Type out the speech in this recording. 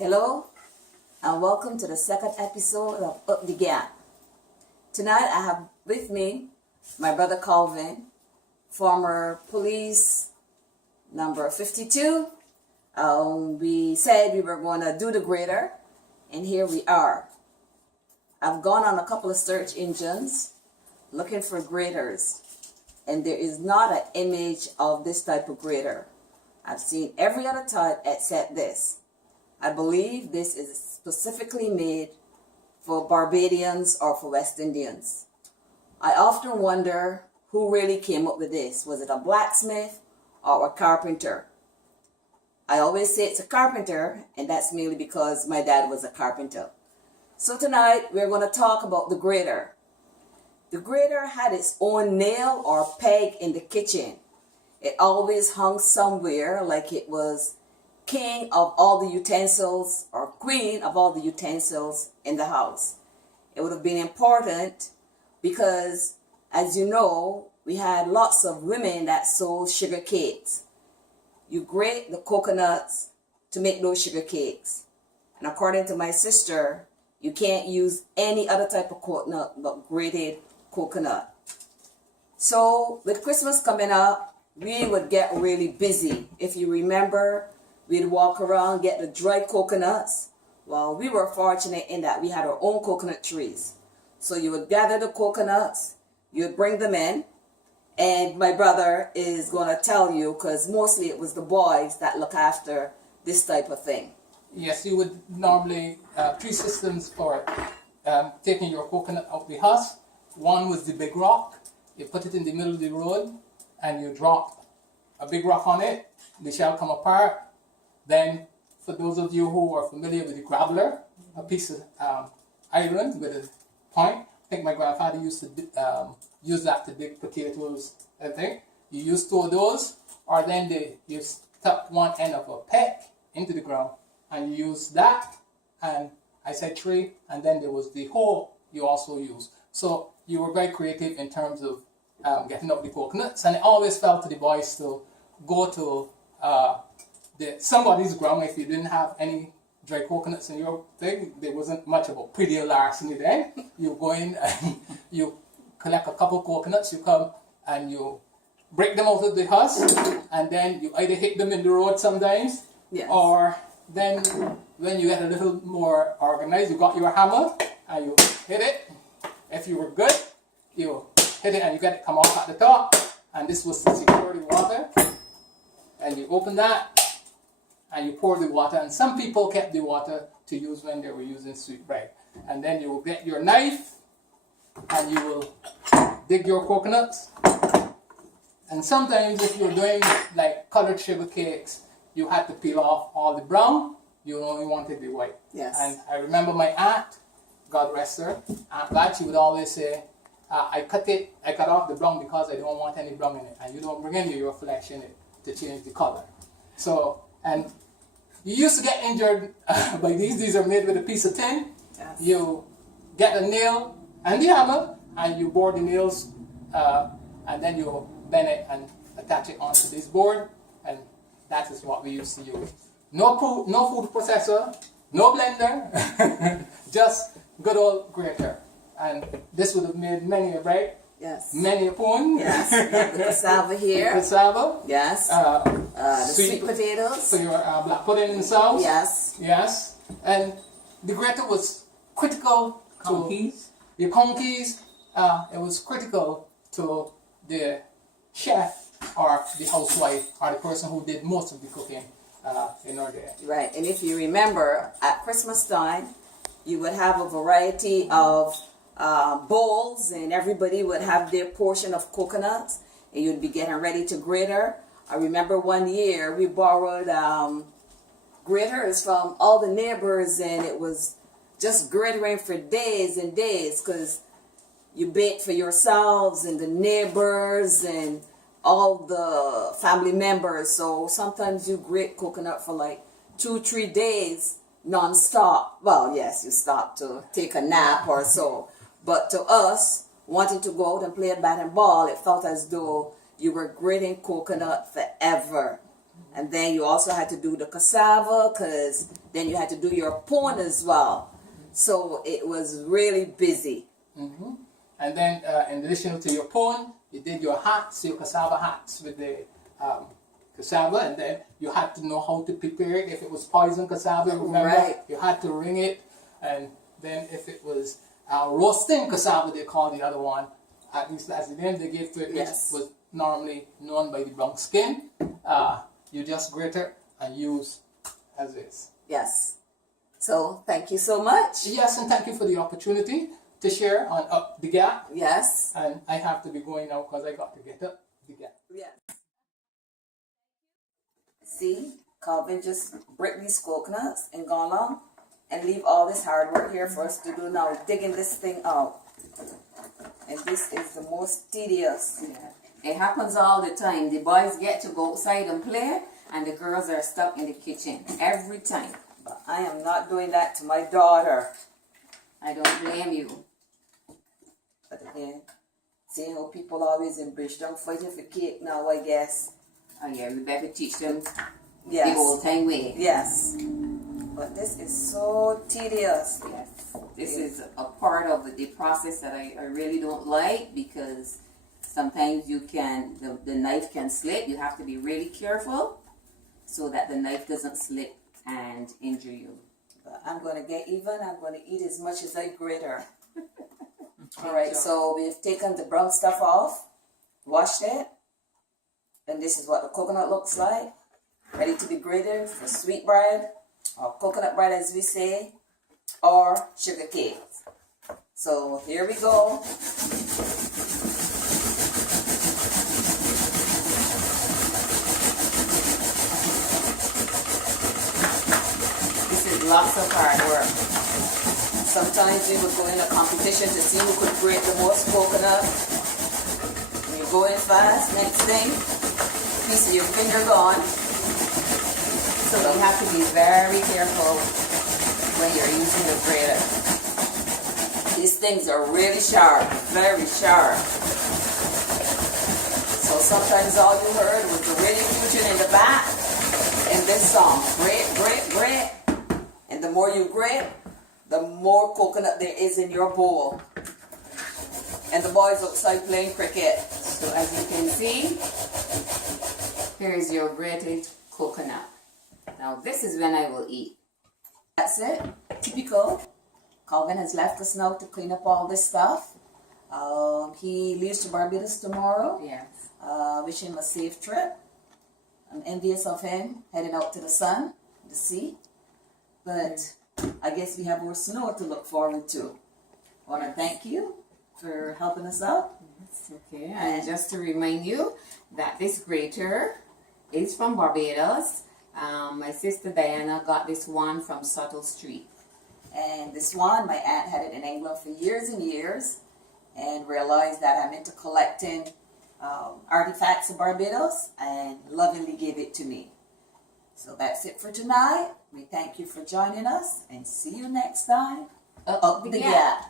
Hello and welcome to the second episode of Up the Gap. Tonight I have with me my brother Calvin, former police number 52. We said we were going to do the Grater, and here we are. I've gone on a couple of search engines looking for Graters, and there is not an image of this type of Grater. I've seen every other type except this. I believe this is specifically made for Barbadians or for West Indians. I often wonder who really came up with this. Was it a blacksmith or a carpenter? I always say it's a carpenter, and that's mainly because my dad was a carpenter. So tonight we're going to talk about the Grater. The Grater had its own nail or peg in the kitchen. It always hung somewhere, like it was king of all the utensils or queen of all the utensils in the house. It would have been important because, as you know, we had lots of women that sold sugar cakes. You grate the coconuts to make those sugar cakes. And according to my sister, you can't use any other type of coconut but grated coconut. So with Christmas coming up, we would get really busy. If you remember, we'd walk around, get the dry coconuts. Well, we were fortunate in that we had our own coconut trees. So you would gather the coconuts, you'd bring them in, and my brother is going to tell you, because mostly it was the boys that look after this type of thing. Yes, you would normally, three systems for taking your coconut out the husk. One was the big rock. You put it in the middle of the road, and you drop a big rock on it. The shell come apart. Then, for those of you who are familiar with the graveler, a piece of iron with a point. I think my grandfather used to use that to dig potatoes and things. You use two of those, or then you stuck one end of a peck into the ground, and you use that. And I said three, and then there was the hoe you also used. So you were very creative in terms of getting up the coconuts, and it always fell to the boys to go to somebody's ground. If you didn't have any dry coconuts in your thing, there wasn't much of a pretty larceny then. You go in and you collect a couple coconuts, you come and you break them out of the husk, and then you either hit them in the road sometimes, yes, or then when you get a little more organized, you got your hammer and you hit it. If you were good, you hit it and you get it come off at the top, and this was to secure the water. And you open that and you pour the water, and some people kept the water to use when they were using sweet bread. And then you will get your knife and you will dig your coconuts. And sometimes if you're doing like colored sugar cakes, you had to peel off all the brown, you only wanted the white. Yes. And I remember my aunt, God rest her, Aunt Vlad, she would always say, I cut off the brown because I don't want any brown in it, and you don't bring any of your flesh in it to change the color. So, and you used to get injured by these. These are made with a piece of tin. Yes. You get a nail and the hammer, and you bore the nails, and then you bend it and attach it onto this board, and that is what we used to use. No food processor, no blender, just good old grater. And this would have made many a bread. Yes. Many a spoon. Yes. The cassava here. The cassava. Yes. The sweet potatoes. For your black pudding and sauce. Yes. Yes. And the grater was critical to your conkeys. It was critical to the chef or the housewife or the person who did most of the cooking in our day. Right. And if you remember, at Christmas time, you would have a variety of bowls, and everybody would have their portion of coconuts, and you'd be getting ready to grater. I remember one year we borrowed graters from all the neighbors, and it was just gratering for days and days, because you bake for yourselves and the neighbors and all the family members. So sometimes you grate coconut for like 2-3 days non-stop. Well, yes, you stop to take a nap or so. But to us, wanting to go out and play bat and ball, it felt as though you were grating coconut forever. And then you also had to do the cassava, because then you had to do your pone as well. So it was really busy. And then, in addition to your pone, you did your hats, your cassava hats with the cassava, and then you had to know how to prepare it. If it was poison cassava, remember, Right. you had to wring it, and then if it was roasting cassava, they call the other one, at least that's the name they gave to it, Yes. which was normally known by the brown skin. You just grate it and use as is. Yes. So thank you so much. Yes, and thank you for the opportunity to share on Up the Gap. Yes. And I have to be going now because I got to get up the gap. Yes. See, Calvin just break these coconuts and go along and leave all this hard work here for us to do now, digging this thing out. And this is the most tedious. It happens all the time. The boys get to go outside and play, and the girls are stuck in the kitchen every time. But I am not doing that to my daughter. I don't blame you. But again, seeing how people always in Bridgetown fighting for cake now, I guess. Oh yeah, we better teach them the old time way. Yes. But this is so tedious. Yes. This is a part of the process that I really don't like, because sometimes you can, the knife can slip. You have to be really careful so that the knife doesn't slip and injure you. But I'm going to get even. I'm going to eat as much as I grater. All right, so we've taken the brown stuff off, washed it, and this is what the coconut looks like. Ready to be grated for sweet bread, or coconut bread as we say, or sugar cakes. So here we go. This is lots of hard work. Sometimes we would go in a competition to see who could grate the most coconut. When you're going fast, next thing, piece of your finger gone. So you have to be very careful when you're using the grater. These things are really sharp, very sharp. So sometimes all you heard was the radio fusion in the back in this song. Grate, grate, grate. And the more you grate, the more coconut there is in your bowl. And the boys outside playing cricket. So as you can see, here is your grated coconut. Now this is when I will eat. That's it. Typical. Calvin has left us now to clean up all this stuff. He leaves to Barbados tomorrow. Yes. Wish him a safe trip. I'm envious of him heading out to the sun, the sea. But I guess we have more snow to look forward to. I want to thank you for helping us out. Yes, okay. And just to remind you that this grater is from Barbados. My sister Diana got this one from Subtle Street. And this one, my aunt had it in England for years and years, and realized that I'm into collecting artifacts of Barbados, and lovingly gave it to me. So that's it for tonight. We thank you for joining us, and see you next time. Up the Gap.